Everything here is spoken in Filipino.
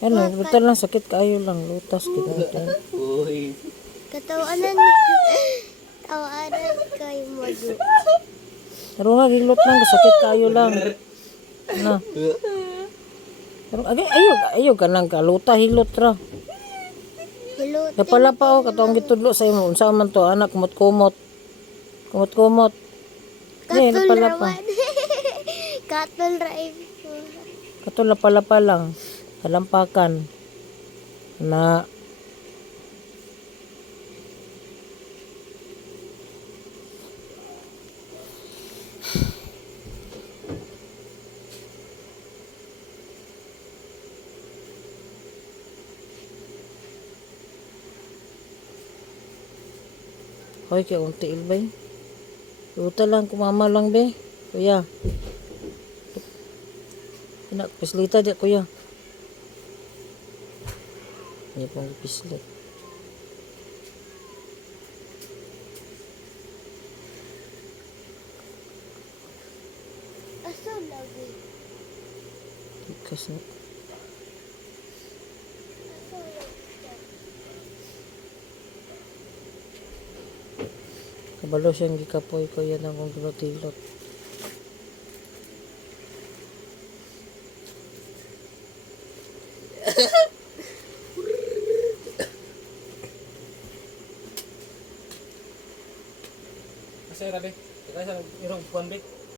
Ano, betul lang sakit kayo lang lutas gitu. Uy. Katawanan. Tawanan kayo madu. Pero nga gilot lang sakit kayo lang. Na. Pero ayo kanang kaluta hilot ra. Hilot. Kapala pa o katong gitudlo sa imo unsa man to anak kumot-kumot. Kumot-kumot. Ni Katul pala pa. rawan. Katul raib. Katula pala pa lang. Kalampakan. Na hoy kay unti ilbay. Luta lang kumama lang be. Kuya. Ina pislita di kuya. Ini pong pislit. Aso lagi. Tikas na. Kabalo siyang gikapoy ko yan akong tilot-tilot. Kasi rabe. Kasi irong buwan be.